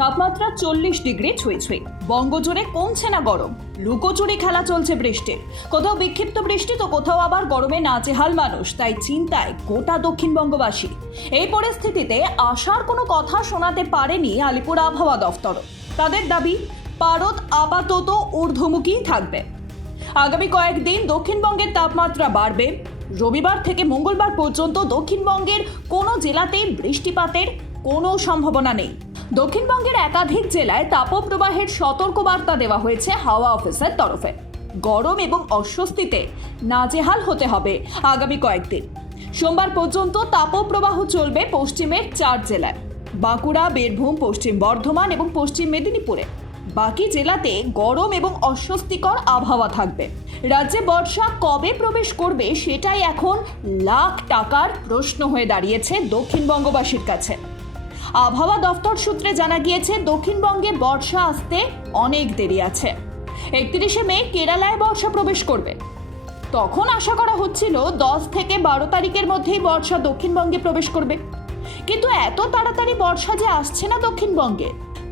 তাপমাত্রা 40 ডিগ্রি ছুঁই ছুঁই। বঙ্গজুড়ে কমছে না গরম, লুকোচুরি খেলা চলছে বৃষ্টির। কোথাও বিক্ষিপ্ত বৃষ্টি তো কোথাও আবার গরমে নাজেহাল মানুষ, তাই চিন্তায় গোটা দক্ষিণবঙ্গবাসী। এই পরিস্থিতিতে আশার কোনো কথা শোনাতে পারেনি আলিপুর আবহাওয়া দফতর। তাদের দাবি, পারদ আপাতত ঊর্ধ্বমুখী থাকবে। আগামী কয়েকদিন দক্ষিণবঙ্গের তাপমাত্রা বাড়বে। রবিবার থেকে মঙ্গলবার পর্যন্ত দক্ষিণবঙ্গের কোনো জেলাতেই বৃষ্টিপাতের কোনো সম্ভাবনা নেই। দক্ষিণবঙ্গের একাধিক জেলায় তাপপ্রবাহের সতর্কবার্তা দেওয়া হয়েছে হাওয়া অফিসের তরফে। গরম এবং অস্বস্তিতে নাজেহাল হতে হবে আগামী কয়েকদিন। সোমবার পর্যন্ত তাপপ্রবাহ চলবে পশ্চিমের 4 জেলায়: বাঁকুড়া, বীরভূম, পশ্চিম বর্ধমান এবং পশ্চিম মেদিনীপুরে। বাকি জেলাতে গরম এবং অস্বস্তিকর আবহাওয়া থাকবে। রাজ্যে বর্ষা কবে প্রবেশ করবে সেটাই এখন লাখ টাকার প্রশ্ন হয়ে দাঁড়িয়েছে দক্ষিণবঙ্গবাসীর কাছে। আবহাওয়া দফতর সূত্রে জানা গিয়েছে, দক্ষিণবঙ্গে বর্ষা আসতে অনেক দেরি আছে। 31শে মে কেরালায় বর্ষা প্রবেশ করবে। তখন আশা করা হচ্ছিল 10 থেকে 12 তারিখের মধ্যেই বর্ষা দক্ষিণবঙ্গে প্রবেশ করবে। কিন্তু এত তাড়াতাড়ি বর্ষা যে আসছে না দক্ষিণবঙ্গে।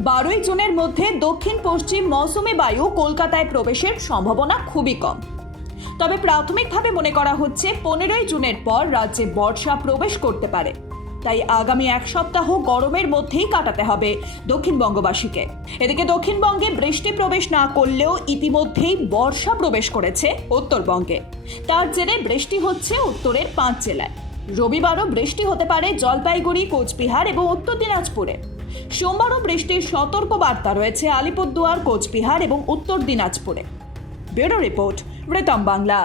12ই জুনের মধ্যে দক্ষিণ পশ্চিম মৌসুমী বায়ু কলকাতায় প্রবেশের সম্ভাবনা খুবই কম। তবে প্রাথমিকভাবে মনে করা হচ্ছে 15ই জুনের পর রাজ্যে বর্ষা প্রবেশ করতে পারে। তাই আগামী এক সপ্তাহ গরমের মধ্যেই কাটাতে হবে দক্ষিণবঙ্গবাসীকে। এদিকে দক্ষিণবঙ্গে বৃষ্টি প্রবেশ না করলেও ইতিমধ্যেই বর্ষা প্রবেশ করেছে উত্তরবঙ্গে। তার জেরে বৃষ্টি হচ্ছে উত্তরের 5 জেলায়। রবিবারও বৃষ্টি হতে পারে জলপাইগুড়ি, কোচবিহার এবং উত্তর দিনাজপুরে। সোমবারও বৃষ্টির সতর্ক বার্তা রয়েছে আলিপুরদুয়ার, কোচবিহার এবং উত্তর দিনাজপুরে। Bureau report, Ritam Bangla.